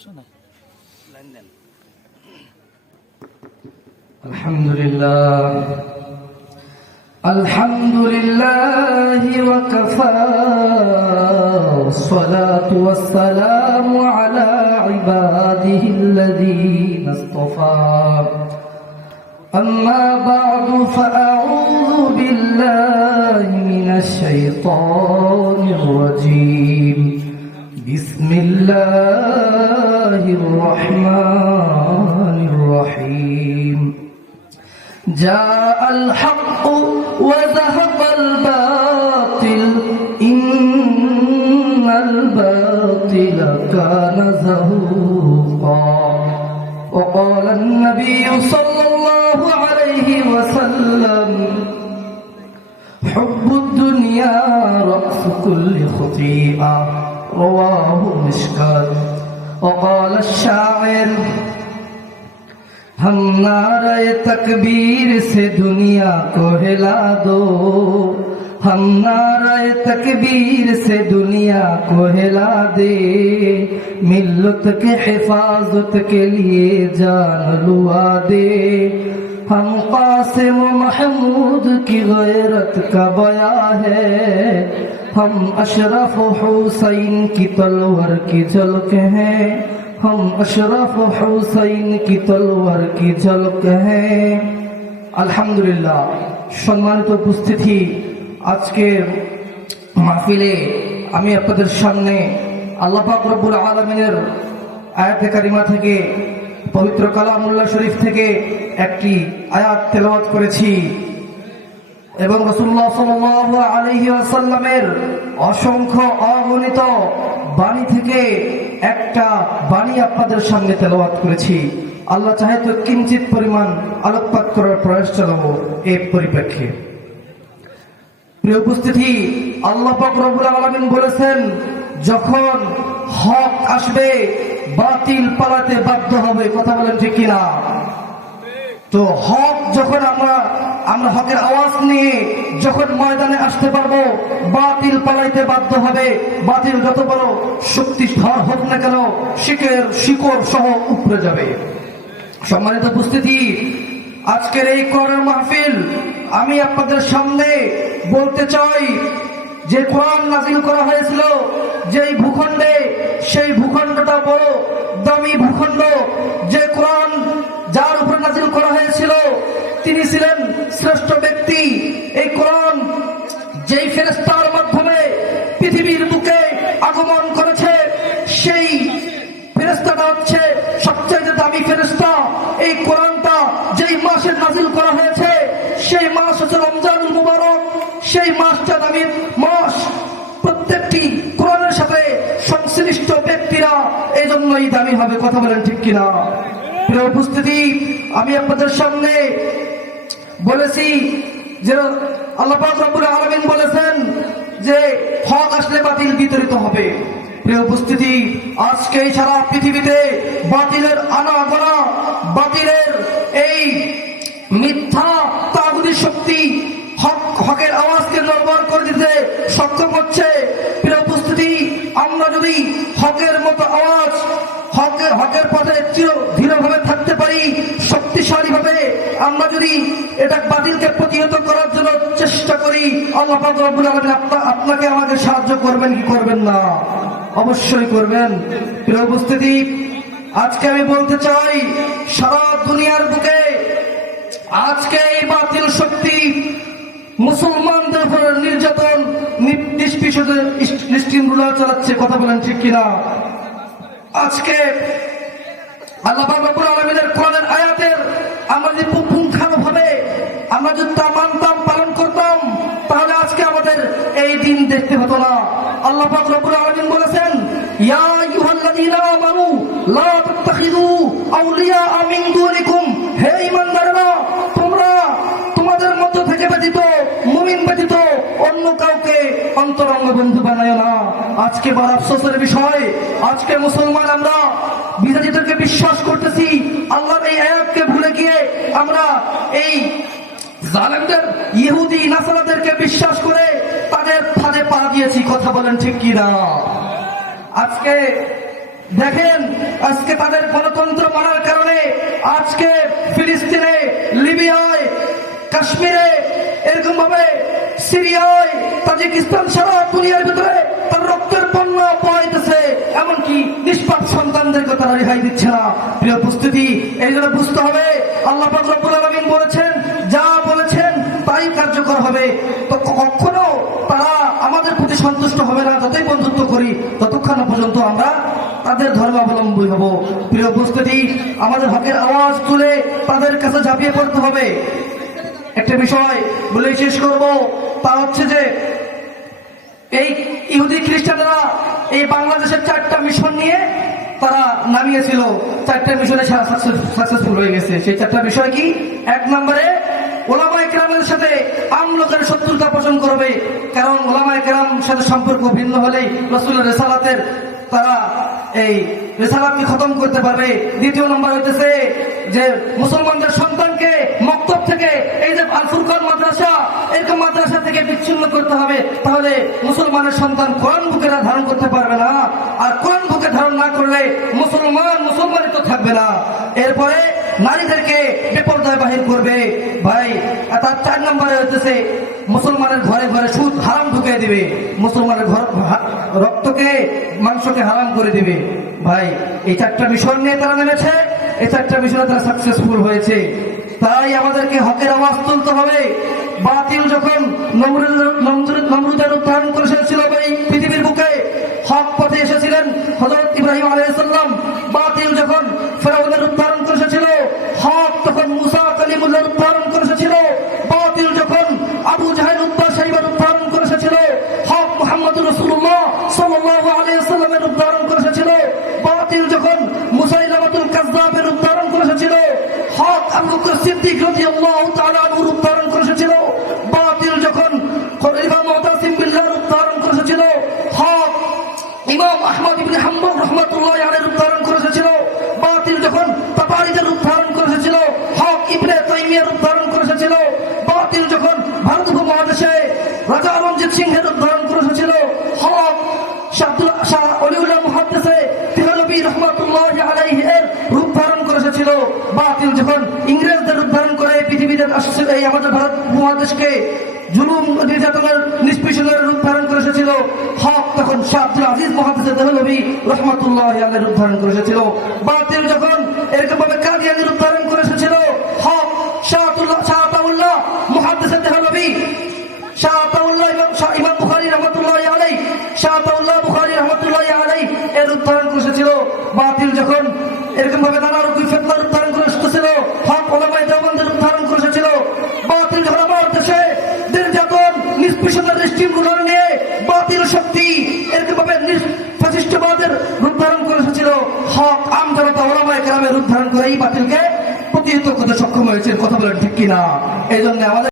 لندن الحمد لله. الحمد لله وكفى. الصلاة والسلام على عباده الذين اصطفى. أما بعد فأعوذ بالله من الشيطان الرجيم. بسم الله الرحمن الرحيم. جاء الحق وذهب الباطل إن الباطل كان زهوقا. وقال النبي صلى الله عليه وسلم حب الدنيا رأس كل خطيئة. رواه مشکات وقال الشاعر، ہم نعرہ تکبیر سے دنیا کو ہلا دو۔ ہم نعرہ تکبیر سے دنیا کو ہلا دے۔ ملت کے حفاظت کے لیے جان لوا دے۔ ہم قاسم محمود کی غیرت کا بیا ہے۔ हम अशरफ हुसैन की तलवर की झलक हैं हम अशरफ हुसैन की तलवार की झलक हैं আলহামদুলিল্লাহ সম্মানিত উপস্থিতি আজকের মাহফিলে আমি আপনাদের সামনে আল্লাহ পাক রব্বুল আলমিনের আয়াতে কারিমা থেকে পবিত্র কালামুল্লাহ শরীফ থেকে একটি আয়াত তেলাওয়াত করেছি এবং রসুল্লাহ সাল্লাল্লাহু আলাইহি ওয়াসাল্লামের অসংখ্য অগণিত বাণী থেকে একটা বাণী আপনাদের সামনে তেলাওয়াত করেছি। আল্লাহ চাহে তো কিঞ্চিত পরিমাণ আলোকপাত করার প্রয়াস চালাবো এই পরিপ্রেক্ষে প্রিয় উপস্থিতি, আল্লাহ রবুল আলামিন বলেছেন, যখন হক আসবে, বাতিল পালাতে বাধ্য হবে। কথা বলেন ঠিক কিনা? তো হক যখন আমরা আমরা হকের আওয়াজ নিয়ে যখন ময়দানে আসতে পারব, বাতিল পালাইতে বাধ্য হবে। বাতিল যত বড় শক্তি শক্তিধর হোক না কেন শিকের শিকড় সহ উপরে যাবে। সম্মানিত উপস্থিতি, আজকের এই করের মাহফিল, আমি আপনাদের সামনে বলতে চাই, যে কোরআন নাজিল করা হয়েছিল, যেই ভূখণ্ডে, সেই ভূখণ্ডটা বড় দামি ভূখণ্ড, যে কোরআন যার উপরে নাজিল করা হয়েছিল তিনি ছিলেন শ্রেষ্ঠ ব্যক্তি এই কোরআন যেই ফেরেস্তার মাধ্যমে পৃথিবীর বুকে আগমন করেছে, সেই ফেরেস্তাটা হচ্ছে সবচেয়ে দামি ফেরেস্তা এই কোরআনটা যেই মাসে নাজিল করা হয়েছে, সেই মাস হচ্ছে রমজান মুবারক। সেই মাসটা দামি মাস। প্রত্যেকটি কোরআনের সাথে সংশ্লিষ্ট ব্যক্তিরা এই জন্যই দামি হবে, কথা বলেন ঠিক কিনা? প্রিয় উপস্থিতি, আমি আপনাদের সামনে বলেছি যে আল্লাহ আলমিন বলেছেন যে হক আসলে বাতিল বিতরিত হবে। উপস্থিতি, আজকে সারা পৃথিবীতে বাতিলের আনা গোনা, বাতিলের এই মিথ্যা তাগুদি শক্তি হক হকের আওয়াজকে নির্ভর করে দিতে সক্ষম হচ্ছে প্রিয় উপস্থিতি আমরা যদি হকের মতো আওয়াজ হকের হকের পথে চির দৃঢ়ভাবে থাকতে পারি শক্তিশালী ভাবে যদি এটা বাতিলকে প্রতিহত করার জন্য চেষ্টা করি। আল্লাহ রব্বুল আলামিন আপনা- আপনাকে আমাকে সাহায্য করবেন কি করবেন না? অবশ্যই করবেন। প্রিয় উপস্থিতি, আজকে আমি বলতে চাই, সারা দুনিয়ার বুকে আজকে এই বাতিল শক্তি মুসলমানদের উপর নির্যাতন নিশ্চিন্তুলা চালাচ্ছে। কথা বলেন ঠিক কিনা? আজকে আল্লাহ আলমিনের কোরআনের আয়াতের আমরা ভাবে আমরা যদি মানতাম পালন করতাম, তাহলে আজকে আমাদের এই দিন দেখতে হতো না। আল্লাহ পাক রব্বুল আলামিন বলেছেন, ইয়া তোমরা তোমাদের অন্য কাউকে অন্তরঙ্গ বন্ধু বানায় না। আজকে বড় আফসোসের বিষয়, আজকে মুসলমান আমরা বিজাতিদেরকে বিশ্বাস করতেছি, আল্লাহর এই আয়াতকে ভুলে গিয়ে আমরা এই জালেমদের, ইহুদি, নাসারাদেরকে বিশ্বাস করে তাদের ফাঁদে পা দিয়েছি, কথা বলেন ঠিক কি না? আজকে দেখেন, আজকে তাদের গণতন্ত্র মানার কারণে আজকে ফিলিস্তিনে, লিবিয়ায়, কাশ্মীরে এরকম ভাবে সিরিয়ায়, তাজিকিস্তান সারা দুনিয়ার ভিতরে তার রক্তের পণ্য পাইতেছে এমনকি নিষ্পাপ সন্তানদেরকে তারা রেহাই দিচ্ছে না। প্রিয় উপস্থিতি, এই জন্য বুঝতে হবে, আল্লাহ পাক রব্বুল আলামিন বলেছেন যা বলেছেন তাই কার্যকর হবে তো কখনো তারা আমাদের প্রতি সন্তুষ্ট হবে না, যতই বন্ধুত্ব করি, ততক্ষণ পর্যন্ত আমরা তাদের ধর্মাবলম্বী হব। প্রিয় উপস্থিতি, আমাদের হকের আওয়াজ তুলে তাদের কাছে ঝাঁপিয়ে পড়তে হবে। একটা বিষয় বলে শেষ করব, তা হচ্ছে যে এই ইহুদি খ্রিস্টানরা এই বাংলাদেশের চারটা মিশন নিয়ে তারা নামিয়েছিল। চারটা মিশনে সাকসেসফুল হয়ে গেছে। সেই চারটা বিষয় কি? এক নম্বরে ওলামা একরামের সাথে আমলোকের শত্রুতা পোষণ করবে। কারণ ওলামা একরাম সাথে সম্পর্ক ভিন্ন হলেই রসুলের রেসালাতের তারা এই রেসালাতকে খতম করতে পারবে। দ্বিতীয় নম্বর হইতেছে যে মুসলমানদের সন্তানকে মক্তব থেকে এই যে আল ফুরকান মাদ্রাসা, এরকম মাদ্রাসা থেকে বিচ্ছিন্ন করতে হবে। তাহলে মুসলমানের সন্তান কোরআন বুকে ধারণ করতে পারবে না। আর কোরআন বুকে ধারণ না করলে মুসলমান মুসলমানই তো থাকবে না। এরপরে নারীদেরকে বেপরদায় বাহির করবে। ভাই তার চার নম্বরে হইতেছে, মুসলমানের ঘরে ঘরে সুদ হারাম ঢুকিয়ে দিবে। মুসলমানের ঘর রক্তকে, মাংসকে হারাম করে দিবে। ভাই, এই চারটা মিশন নিয়ে তারা নেমেছে, এই চারটা মিশনে তারা সাকসেসফুল হয়েছে। তাই আমাদেরকে হকের আওয়াজ তুলতে হবে। বাতিল যখন নমরুদ- নমরুদ- নমরুদের উত্থান করে এসেছিল এই পৃথিবীর বুকে, হক পথে এসেছিলেন হজরত ইব্রাহিম আলাইসাল্লাম বাতিল যখন ফেরাউনের উত্থান করে এসেছিল হক তখন মুসা কালিমুল্লার উত্থান করে এসেছিল বাতিল যখন আবু জাহেল উদ্দার সাহিবার উত্থান করে এসেছিল হক মোহাম্মদ রসুল্লাহ সাল্লাহ আলাইসাল্লামের উদ্ধারণ করে এসেছিল বাতিল যখন মুসাইলামাতুল কাজ্জাবের উদ্ধারণ করে এসেছিল হক আবু বকর সিদ্দিক রাদিয়াল্লাহু তাআলা আনহুর উদ্ধারণ করে এসেছিল বাতিল যখন খলিফা মুতাসিম বিল্লাহর উদ্ধারণ করে এসেছিল হক ইমাম আহমদ ইবনে হাম্বল রহমাতুল্লাহ আলাইহির উদ্ধারণ করে এসেছিল বাতিল যখন তাতারিদের উদ্ধারণ করে এসেছিল হক ইবনে তাইমিয়ার উদ্ধারণ করে এসেছিল বাতিল যখন ভারত উপমহাদেশে রাজা রঞ্জিত সিংহের উদ্ধারণ করে এসেছিল হক শাহ অলিউল্লাহ মুহাদ্দিসে তিহলবী রহমাতুল্লাহ আলাইহি ধারণ করে এসেছিল বাতিল যখন ইংরেজদের উদ্ধারণ করে পৃথিবীতে আসছে এই আমাদের ভারত মহাদেশকে জুলুম নির্যাতনের নিষ্পেষণের রূপ ধারণ করে এসেছিল। হক তখন শাহ আব্দুল আজিজ মহাদেশে দেহলবী রহমাতুল্লাহ আলের রূপ ধারণ করে এসেছিল। বাতিল যখন এরকম ভাবে কাদিয়ানির রূপ ধারণ করে এসেছিল? হক শাহাতুল্লাহ শাহ আতাউল্লাহ মহাদেশে দেহলবী শাহ আতাউল্লাহ ইমাম ইমাম বুখারী রহমাতুল্লাহ আলাই শাহ আতাউল্লাহ বুখারী রহমাতুল্লাহ আলাই এর উদ্ধারণ করে এসেছিল। বাতিল যখন এরকম ভাবে নানা রকম ফেতনার উদ্ধারণ করে এসেছিল হক ওলামাই দেওবন্দের উদ্ধারণ করে এসেছিল। বাতিল যখন আমার দেশে নির্যাতন, নিষ্পেষণের স্টিমগুলো নিয়ে বাতিল শক্তি এরকম ভাবে নিস- রূপ ধারণ করে এসেছিল। হক আম জনতা ওলামায় গ্রামের রূপ ধারণ করে এই বাতিলকে প্রতিহত করতে সক্ষম হয়েছে। কথা বলেন ঠিক কিনা? এই জন্য আমাদের